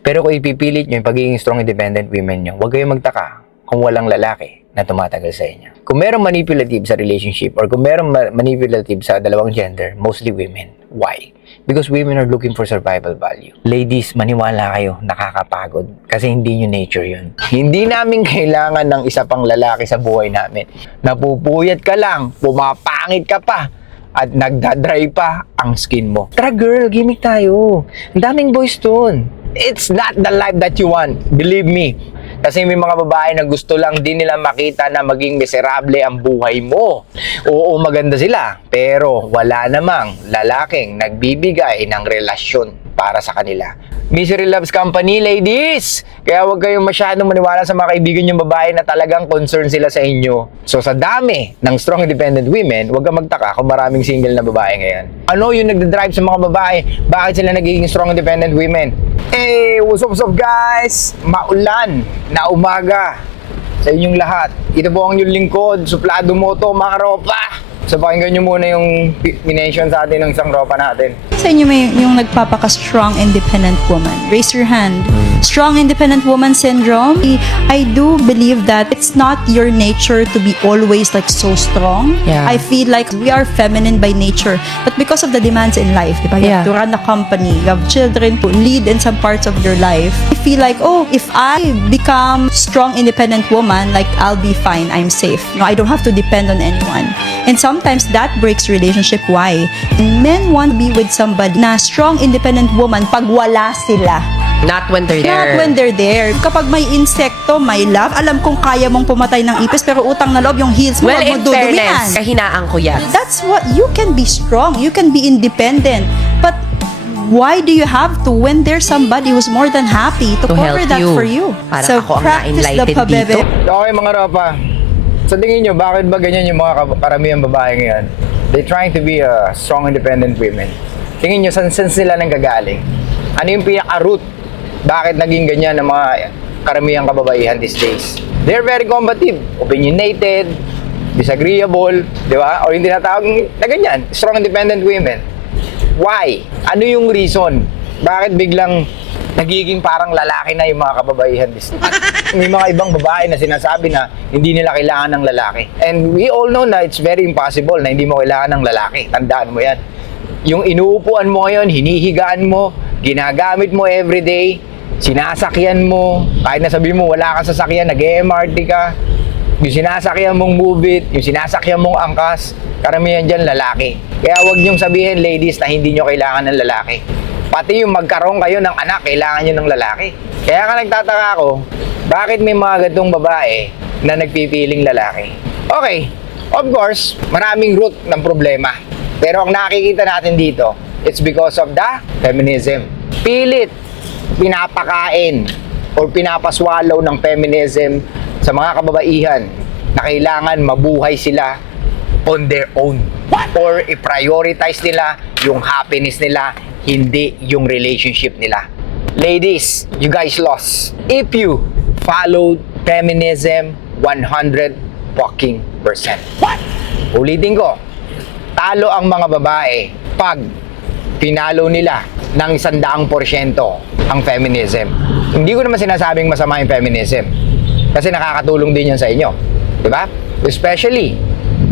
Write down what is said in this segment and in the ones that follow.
Pero kung ipipilit nyo yung pagiging strong independent women nyo, huwag kayong magtaka kung walang lalaki na tumatagal sa inyo. Kung merong manipulative sa relationship or kung merong manipulative sa dalawang gender, mostly women. Why? Because women are looking for survival value. Ladies, maniwala kayo, nakakapagod. Kasi hindi nyo nature yun. Hindi namin kailangan ng isa pang lalaki sa buhay namin. Napupuyat ka lang, pumapangit ka pa, at nagdadry pa ang skin mo. Tara girl, gimmick tayo. Ang daming boys dun. It's not the life that you want. Believe me. Kasi may mga babae na gusto lang din nila makita na maging miserable ang buhay mo. Oo, maganda sila. Pero wala namang lalaking nagbibigay ng relasyon para sa kanila. Misery loves company, ladies! Kaya huwag kayong masyadong maniwala sa mga kaibigan yung babae na talagang concern sila sa inyo. So sa dami ng strong independent women, huwag kang magtaka kung maraming single na babae ngayon. Ano yung nagdadrive sa mga babae? Bakit sila nagiging strong independent women? Hey, what's up guys? Maulan na umaga sa inyong lahat. Ito po ang inyong lingkod, Suplado Moto, mga ropa. So pakinggan nyo muna yung mination sa atin ng isang ropa natin. Sa inyo may yung nagpapaka-strong independent woman. Raise your hand. Strong independent woman syndrome. I do believe that it's not your nature to be always like so strong. Yeah. I feel like we are feminine by nature. But because of the demands in life, diba? You have to run a company, you have children to lead in some parts of your life. I feel like, oh, if I become strong independent woman, like I'll be fine, I'm safe. No, I don't have to depend on anyone. And sometimes that breaks relationship. Why? Men want to be with somebody na strong independent woman pag wala sila. Not when they're there. Not when they're there. Kapag may insekto, may love, alam kong kaya mong pumatay ng ipis, pero utang na loob yung heels mo, Well, wag mo in dudumihan. fairness, kahinaan ko yan. That's what, you can be strong, you can be independent, but why do you have to when there's somebody who's more than happy to cover help that you? for you? Parang So ako ang practice the na-enlighten pabebe. dito. Okay mga ropa, sa tingin nyo, bakit ba ganyan yung mga karamihang babae ngayon? They're trying to be a strong independent women. Tingin nyo, saan sila nang gagaling? Ano yung pinaka-root? Bakit naging ganyan ang mga karamihang kababaihan these days? They're very combative, opinionated, disagreeable, di ba? O yung tinatawag na ganyan, strong independent women. Why? Ano yung reason? Bakit biglang nagiging parang lalaki na yung mga kababaihan these days? May mga ibang babae na sinasabi na hindi nila kailangan ng lalaki. And we all know na it's very impossible na hindi mo kailangan ng lalaki. Tandaan mo yan. Yung inuupuan mo ngayon, hinihigaan mo, ginagamit mo everyday, sinasakyan mo, kahit na sabihin mo wala kang sasakyan, nag-MRT ka, yung sinasakyan mong move-it, yung sinasakyan mong angkas, karamihan dyan lalaki. Kaya wag niyong sabihin, ladies, na hindi niyo kailangan ng lalaki. Pati yung magkaroon kayo ng anak, kailangan niyo ng lalaki. Kaya nga nagtataka ako, bakit may mga gantong babae na nagpipiling lalaki? Okay, of course, maraming root ng problema. Pero ang nakikita natin dito, it's because of the feminism. Pilit, pinapakain or pinapaswallow ng feminism sa mga kababaihan na kailangan mabuhay sila on their own. Or i-prioritize nila yung happiness nila, hindi yung relationship nila. Ladies, you guys lost. If you followed feminism 100 fucking %. Ulitin ko, talo ang mga babae pag pinalo nila ng 100% ang feminism. Hindi ko naman sinasabing masama yung feminism kasi nakakatulong din yan sa inyo. Diba? Especially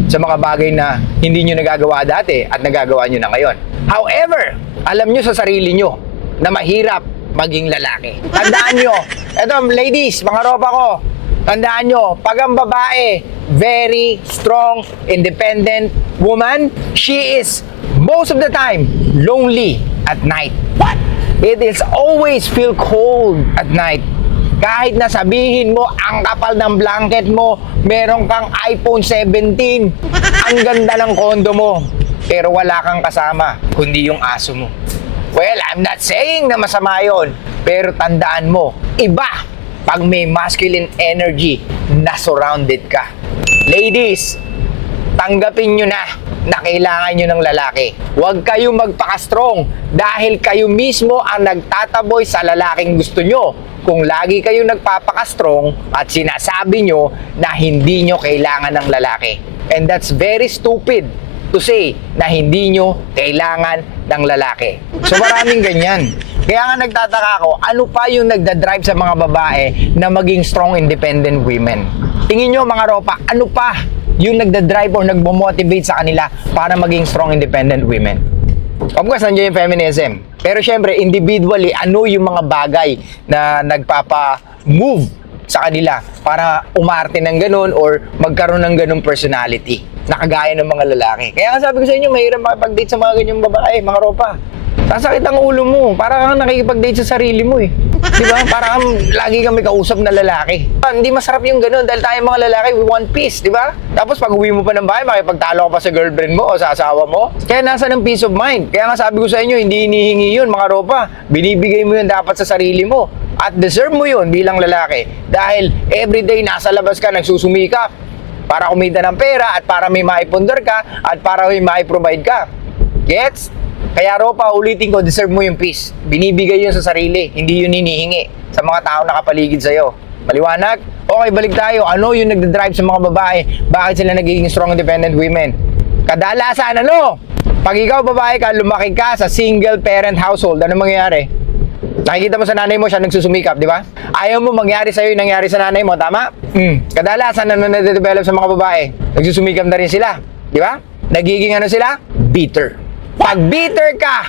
sa mga bagay na hindi nyo nagagawa dati at nagagawa nyo na ngayon. However, alam nyo sa sarili nyo na mahirap maging lalaki. Tandaan nyo, eto ladies, mga ropa ko, tandaan nyo, pag ang babae, very strong, independent woman, she is most of the time lonely at night. What? It is always feel cold at night. Kahit na sabihin mo, ang kapal ng blanket mo, meron kang iPhone 17, ang ganda ng kondo mo, pero wala kang kasama, kundi yung aso mo. Well, I'm not saying na masama yun, pero tandaan mo, iba pag may masculine energy na surrounded ka. Ladies, tanggapin nyo na kailangan nyo ng lalaki. Huwag kayong magpaka-strong dahil kayo mismo ang nagtataboy sa lalaking gusto nyo. Kung lagi kayong nagpapaka-strong at sinasabi nyo na hindi nyo kailangan ng lalaki. And that's very stupid to say na hindi nyo kailangan ng lalaki. So maraming ganyan. Kaya nga nagtataka ako, ano pa yung nagdadrive sa mga babae na maging strong independent women? Tingin nyo mga ropa, ano pa yung nagdadrive or nagmomotivate sa kanila para maging strong independent women? Of course, nandiyan yung feminism. Pero syempre, individually, ano yung mga bagay na nagpapa-move sa kanila para umarte ng ganun or magkaroon ng ganung personality na kagaya ng mga lalaki? Kaya nga sabi ko sa inyo, mahirap makipag-date sa mga ganyang babae, mga ropa. Sasakit ang ulo mo. Para kang nakikipag-date sa sarili mo eh. Di ba? Para kang lagi kang may kausap na lalaki. Hindi masarap yung ganun dahil tayo mga lalaki, we want peace, di ba? Tapos pag uwi mo pa ng bahay, makipagtalo ka pa sa girlfriend mo o sa asawa mo. Kaya nasa ng peace of mind. Kaya nga sabi ko sa inyo, hindi hinihingi yun, mga ropa. Binibigay mo yun dapat sa sarili mo. At deserve mo yun bilang lalaki. Dahil everyday nasa labas ka, nagsusumikap para kumita ng pera at para may maipundar ka at para may maiprovide ka. Gets? Kaya ropa, ulitin ko, deserve mo yung peace. Binibigay yun sa sarili, hindi yun hinihingi sa mga tao nakapaligid sa'yo. Maliwanag? Okay, balik tayo. Ano yung nagdadrive sa mga babae? Bakit sila nagiging strong independent women? Kadalasan, ano? Pag ikaw babae ka, lumaki ka sa single parent household, ano mangyayari? Nakikita mo sa nanay mo, siya nagsusumikap, di ba? Ayaw mo mangyari sa'yo yung nangyari sa nanay mo, tama? Kadalasan, ano na-develop sa mga babae? Nagsusumikap na rin sila, di ba? Nagiging ano sila? Bitter. Pag bitter ka,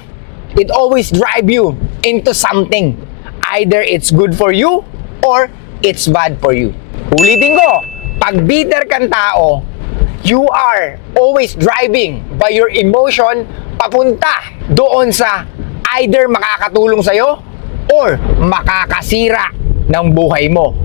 it always drive you into something. Either it's good for you or it's bad for you. Ulitin ko, pag bitter kang tao, you are always driving by your emotion papunta doon sa either makakatulong sa'yo or makakasira ng buhay mo.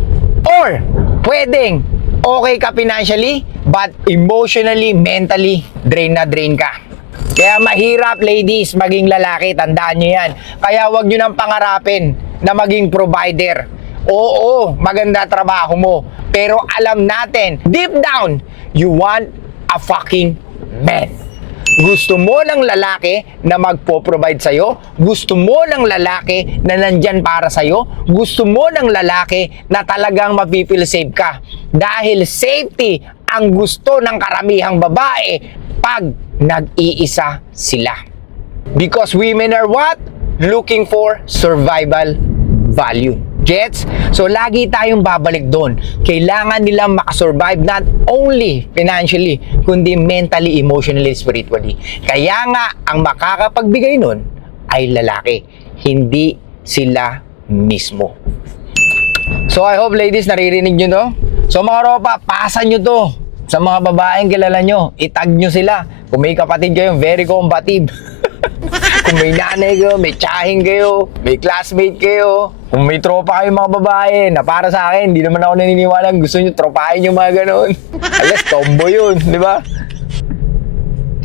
Or pwedeng okay ka financially but emotionally, mentally, drain na drain ka. Kaya mahirap, ladies, maging lalaki. Tandaan nyo yan. Kaya wag nyo nang pangarapin na maging provider. Oo, maganda trabaho mo. Pero alam natin, deep down, you want a fucking man. Gusto mo ng lalaki na magpo-provide sa'yo? Gusto mo ng lalaki na nandyan para sa'yo? Gusto mo ng lalaki na talagang mapipil safe ka? Dahil safety ang gusto ng karamihang babae pag nag-iisa sila. Because women are what? Looking for survival value. Gets? So, lagi tayong babalik doon. Kailangan nilang makasurvive not only financially, kundi mentally, emotionally, spiritually. Kaya nga, ang makakapagbigay nun ay lalaki. Hindi sila mismo. So, I hope ladies, naririnig nyo to. So, mga ropa, pasan nyo to sa mga babaeng kilala nyo. Itag nyo sila. Kung may kapatid kayo, very combative. Kung may nanay kayo, may tsahing kayo, may classmate kayo, kung may tropa kayo mga babae na para sa akin, hindi naman ako naniniwala gusto nyo tropahin yung mga ganon. Alas, tombo yun, di ba?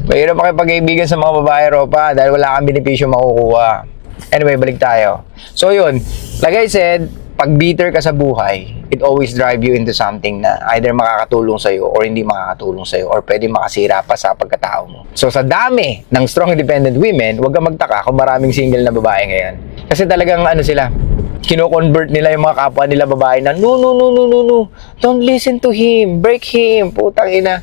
Mahirap makipag-kaibigan sa mga babae, ropa, dahil wala kang benepisyo makukuha. Anyway, balik tayo. So yun, like I said, pag bitter ka sa buhay, it always drive you into something na either makakatulong sa'yo or hindi makakatulong sa'yo or pwede makasira pa sa pagkatao mo. So sa dami ng strong independent women, huwag kang magtaka kung maraming single na babae ngayon. Kasi talagang ano sila, kino-convert nila yung mga kapwa nila babae na no, don't listen to him, break him, putang ina.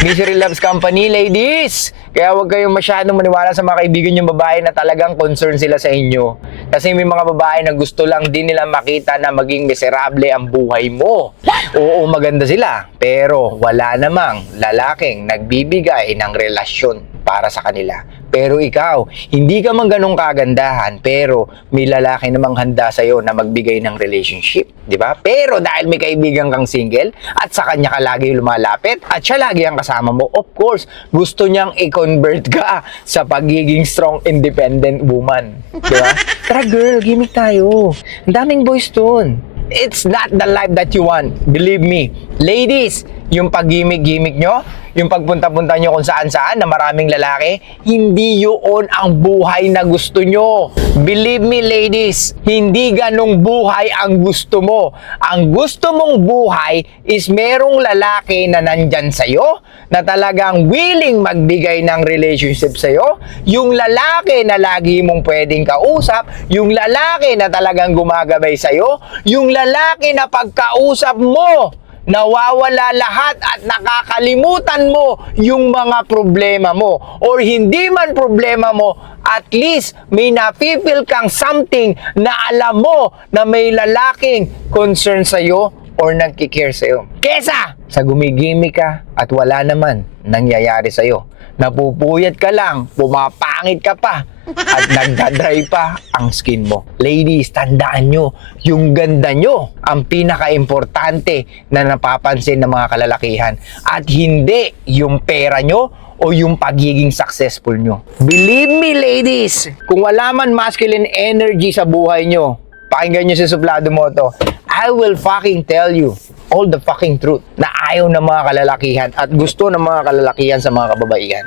Misery loves company, ladies. Kaya huwag kayong masyadong maniwala sa mga kaibigan yung babae na talagang concern sila sa inyo. Kasi may mga babae na gusto lang din nila makita na maging miserable ang buhay mo. Oo, maganda sila, pero wala namang lalaking nagbibigay ng relasyon para sa kanila. Pero ikaw, hindi ka man ganun kagandahan, pero may lalaki namang handa sa'yo na magbigay ng relationship, di ba? Pero dahil may kaibigan kang single, at sa kanya ka lagi lumalapit, at siya lagi ang kasama mo, of course, gusto niyang i-convert ka sa pagiging strong, independent woman. Di ba? Tara girl, gimmick tayo. Ang daming boys doon. It's not the life that you want. Believe me. Ladies, yung pag-gimmick-gimmick nyo, yung pagpunta-punta nyo kung saan-saan na maraming lalaki, hindi yun ang buhay na gusto nyo. Believe me ladies, hindi ganong buhay ang gusto mo. Ang gusto mong buhay is merong lalaki na nandyan sa'yo, na talagang willing magbigay ng relationship sa'yo, yung lalaki na lagi mong pwedeng kausap, yung lalaki na talagang gumagabay sa'yo, yung lalaki na pagkausap mo, nawawala lahat at nakakalimutan mo yung mga problema mo. Or hindi man problema mo, at least may napipil kang something na alam mo na may lalaking concern sa'yo or nagkikare sa'yo. Kesa sa gumigimik ka at wala naman nangyayari sa'yo. Napupuyat ka lang, pumapangit ka pa, at nagdadry pa ang skin mo. Ladies, tandaan nyo, yung ganda nyo ang pinaka-importante na napapansin ng mga kalalakihan at hindi yung pera nyo o yung pagiging successful nyo. Believe me, ladies, kung wala man masculine energy sa buhay nyo, pakinggan nyo si Suplado Moto, I will fucking tell you all the fucking truth na ayaw ng mga kalalakihan at gusto ng mga kalalakihan sa mga kababaihan.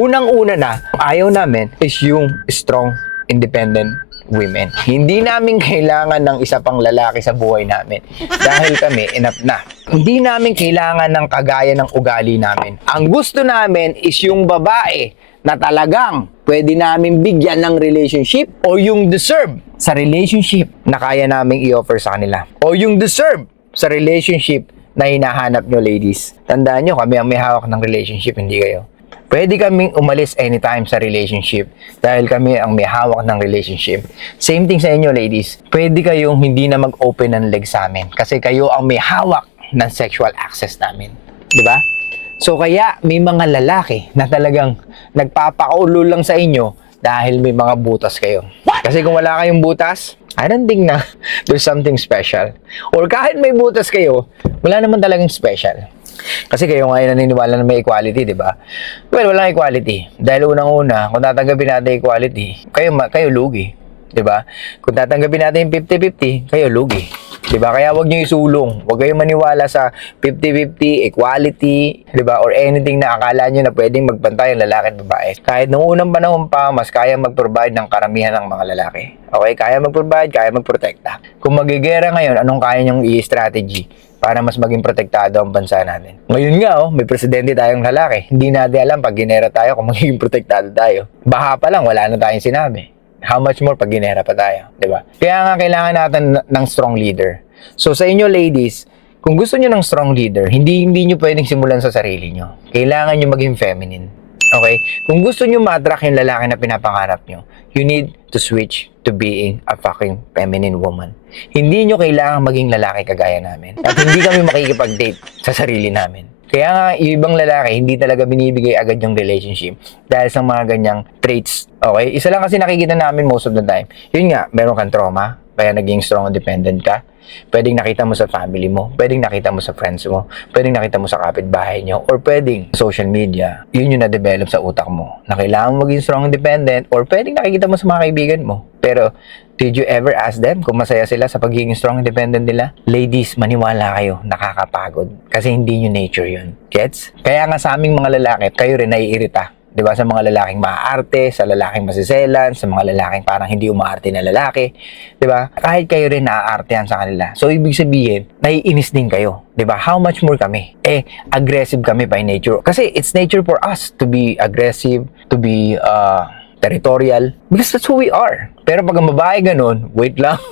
Unang-una na, ayaw namin is yung strong, independent women. Hindi namin kailangan ng isa pang lalaki sa buhay namin dahil kami enough na. Hindi namin kailangan ng kagaya ng ugali namin. Ang gusto namin is yung babae na talagang pwede namin bigyan ng relationship o yung deserve sa relationship na kaya namin i-offer sa kanila. O yung deserve sa relationship na hinahanap nyo, ladies. Tandaan nyo, kami ang may hawak ng relationship, hindi kayo. Pwede kaming umalis anytime sa relationship dahil kami ang may hawak ng relationship. Same thing sa inyo, ladies. Pwede kayong hindi na mag-open ng leg sa amin kasi kayo ang may hawak ng sexual access namin. Diba? So kaya may mga lalaki na talagang nagpapakaulo lang sa inyo dahil may mga butas kayo. Kasi kung wala kayong butas, I don't think na there's something special. Or kahit may butas kayo, wala naman talagang special. Kasi kayo ngayon naniniwala na may equality, di ba? Well, walang equality. Dahil unang-una, kung tatanggapin natin equality, kayo lugi. Di ba? Kung tatanggapin natin yung 50-50, kayo lugi. Di ba? Kaya wag niyo isulong. Wag kayong maniwala sa 50-50, equality, di ba? Or anything na akala niyo na pwedeng magpantay ang lalaki at babae. Kahit noong unang panahon pa, mas kaya mag-provide ng karamihan ng mga lalaki. Okay? Kaya mag-provide, kaya mag-protekta. Kung magigera ngayon, anong kaya niyong i-strategy para mas maging protektado ang bansa natin? Ngayon nga, may presidente tayong lalaki. Hindi natin alam pag ginera tayo kung magiging protektado tayo. Baha pa lang, wala na tayong sinabi. How much more pag ginera pa tayo, di ba? Kaya nga kailangan natin ng strong leader. So sa inyo, ladies, kung gusto niyo ng strong leader, hindi niyo pwedeng simulan sa sarili niyo. Kailangan niyo maging feminine. Okay? Kung gusto niyo ma-attract yung lalaki na pinapangarap niyo, you need to switch to being a fucking feminine woman. Hindi niyo kailangan maging lalaki kagaya namin. At hindi kami makikipag-date sa sarili namin. Kaya nga, yung ibang lalaki, hindi talaga binibigay agad yung relationship dahil sa mga ganyang traits. Okay? Isa lang kasi nakikita namin most of the time. Yun nga, meron kang trauma, kaya naging strong independent ka. Pwedeng nakita mo sa family mo, pwedeng nakita mo sa friends mo, pwedeng nakita mo sa kapitbahay nyo, or pwedeng social media. Yun yung na-develop sa utak mo na kailangan maging strong independent, or pwedeng nakikita mo sa mga kaibigan mo. Pero, did you ever ask them kung masaya sila sa pagiging strong independent nila? Ladies, maniwala kayo, nakakapagod. Kasi hindi nyo nature yun. Gets? Kaya nga sa aming mga lalaki, kayo rin naiirita. Diba? Sa mga lalaking maaarte, sa lalaking masiselan, sa mga lalaking parang hindi umaarte na lalaki. Diba? Kahit kayo rin naaartehan sa kanila. So, ibig sabihin, naiinis din kayo. Diba? How much more kami? Aggressive kami by nature. Kasi it's nature for us to be aggressive, to be territorial. Because that's who we are. Pero pag ang babae ganun, wait lang.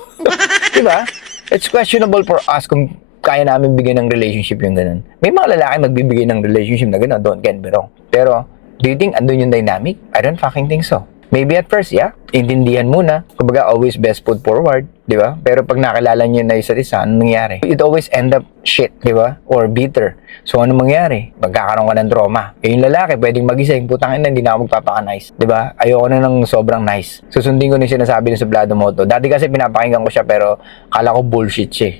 Diba? It's questionable for us kung kaya namin bigyan ng relationship yung ganun. May mga lalaki magbibigay ng relationship na ganun. Don't get me wrong. Pero, do you think andun yung dynamic? I don't fucking think so. Maybe at first, yeah. Intindihan muna. Kumbaga, always best foot forward. Di ba? Pero pag nakilala nyo na isa't isa, ano nangyari? It always end up shit. Di ba? Or bitter. So, ano mangyari? Magkakaroon ka ng trauma. Yung lalaki, pwedeng magising. Putang ina, hindi na ako magpapaka-nice. Di ba? Ayoko na ng sobrang nice. Susundin ko na yung sinasabi ni Suplado Moto. Dati kasi pinapakinggan ko siya, pero kala ko bullshit siya.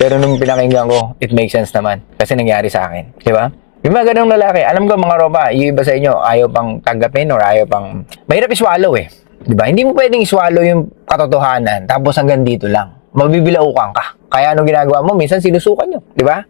Pero nung pinakinggan ko, it makes sense naman. Kasi nangyari sa akin. Di ba? Yung mga ganong lalaki, alam ko mga ropa, yung iba sa inyo, ayaw pang tanggapin or ayaw pang... Mahirap i-swallow eh. Diba? Hindi mo pwedeng i-swallow yung katotohanan tapos hanggang dito lang. Mabibilaukan ka. Kaya anong ginagawa mo? Minsan sinusukan nyo. Diba?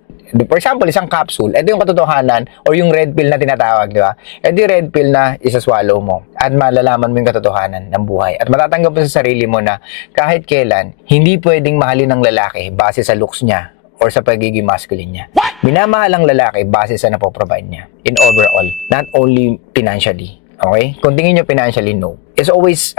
For example, isang capsule, ito yung katotohanan or yung red pill na tinatawag, diba? Ito yung red pill na isa-swallow mo at malalaman mo yung katotohanan ng buhay. At matatanggap mo sa sarili mo na kahit kailan, hindi pwedeng mahalin ng lalaki base sa looks niya or sa pagiging masculine niya. Minamahal ang lalaki base sa napoprovide niya. In overall, not only financially. Okay? Kung tingin nyo financially, no. It's always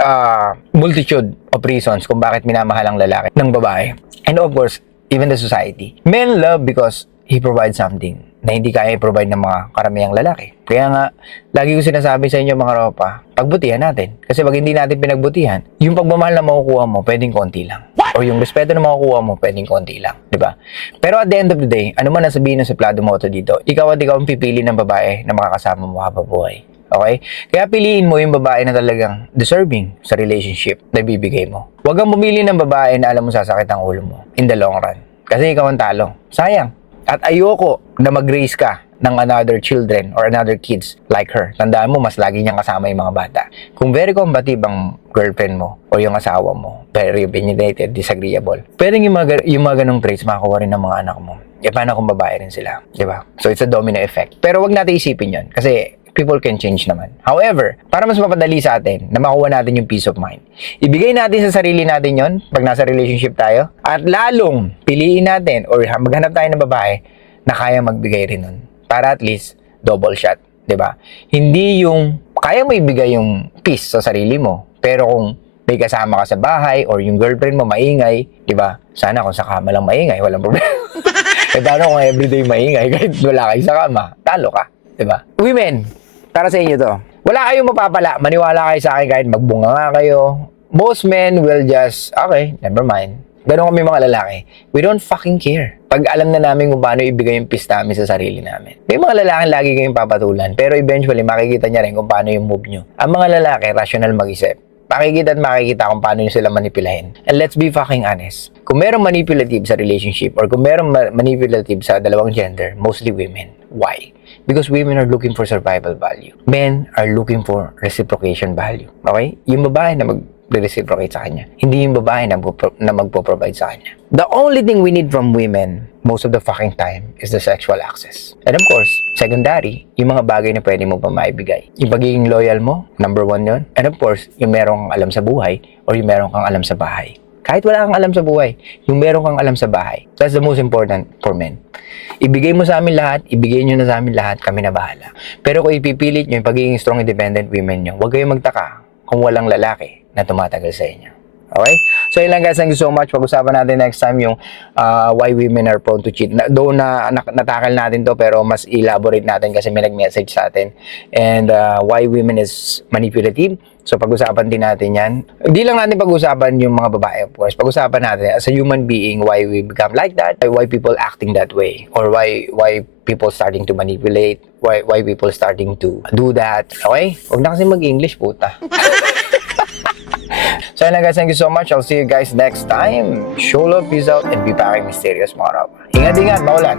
multitude of reasons kung bakit minamahal ang lalaki ng babae. And of course, even the society. Men love because he provides something na hindi kaya i-provide ng mga karamihang lalaki. Kaya nga, lagi ko sinasabi sa inyo mga ropa, pagbutihan natin. Kasi pag hindi natin pinagbutihan, yung pagmamahal na makukuha mo, pwedeng konti lang. O yung respeto na makukuha mo, pwedeng konti lang. Diba? Pero at the end of the day, ano man ang sabihin ng suplado mo ito dito, ikaw at ikaw ang pipili ng babae na makakasama mo habang buhay. Okay? Kaya piliin mo yung babae na talagang deserving sa relationship na bibigay mo. Huwag kang bumili ng babae na alam mo sasakit ang ulo mo in the long run. Kasi ikaw ang talo. Sayang. At ayoko na mag-raise ka ng another children or another kids like her. Tandaan mo, mas lagi niyang kasama yung mga bata. Kung very compatible ang girlfriend mo o yung asawa mo, very opinionated, disagreeable, pwedeng yung mga ganong traits makakuha rin ng mga anak mo. E paano kung babae rin sila? Diba? So it's a domino effect. Pero wag natin isipin yun kasi people can change naman. However, para mas mapadali sa atin na makuha natin yung peace of mind, ibigay natin sa sarili natin yon pag nasa relationship tayo at lalong piliin natin or maghanap tayo ng babae na kaya magbigay rin nun. Para at least double shot. 'Di ba? Hindi yung kaya mo ibigay yung peace sa sarili mo pero kung may kasama ka sa bahay or yung girlfriend mo maingay, 'di ba? Sana kung sa kama lang maingay, walang problema. Eh paano kung everyday maingay kahit wala kayo sa kama? Talo ka. 'Di ba? Women, para sa inyo to. Wala kayong mapapala. Maniwala kayo sa akin kahit magbunga nga kayo. Most men will just, okay, never mind. Ganon kami mga lalaki. We don't fucking care. Pag alam na namin kung paano ibigay yung peace namin sa sarili namin. May mga lalaki lagi kayong papatulan. Pero eventually, makikita niya rin kung paano yung move nyo. Ang mga lalaki, rational mag-isip. Makikita at makikita kung paano nyo sila manipulahin. And let's be fucking honest. Kung merong manipulative sa relationship or kung merong manipulative sa dalawang gender, mostly women. Why? Because women are looking for survival value. Men are looking for reciprocation value. Okay? Yung babae na mag-reciprocate sa kanya. Hindi yung babae na magpo-provide sa kanya. The only thing we need from women most of the fucking time is the sexual access. And of course, secondary, yung mga bagay na pwede mo pa maibigay. Yung pagiging loyal mo, number 1 yun. And of course, yung meron kang alam sa buhay or yung meron kang alam sa bahay. Kahit wala kang alam sa buhay, yung meron kang alam sa bahay. That's the most important for men. Ibigay mo sa amin lahat, ibigay nyo na sa amin lahat, kami na bahala. Pero kung ipipilit nyo yung pagiging strong independent women nyo, huwag kayong magtaka kung walang lalaki na tumatagal sa inyo. Okay? So yun lang guys, thank you so much. Pag-usapan natin next time yung why women are prone to cheat. Though natakal natin to, pero mas elaborate natin kasi may nag-message sa atin. And why women is manipulative. So pag-usapan din natin yan. Hindi lang natin pag-usapan yung mga babae, of course. Pag-usapan natin as a human being, why we become like that, why people acting that way, or why people starting to manipulate, why people starting to do that. Okay? Huwag na kasi mag-English, puta. So yun lang guys, thank you so much. I'll see you guys next time. Show love, peace out, and be packing mysterious mga raw. Ingat-ingat, maulan.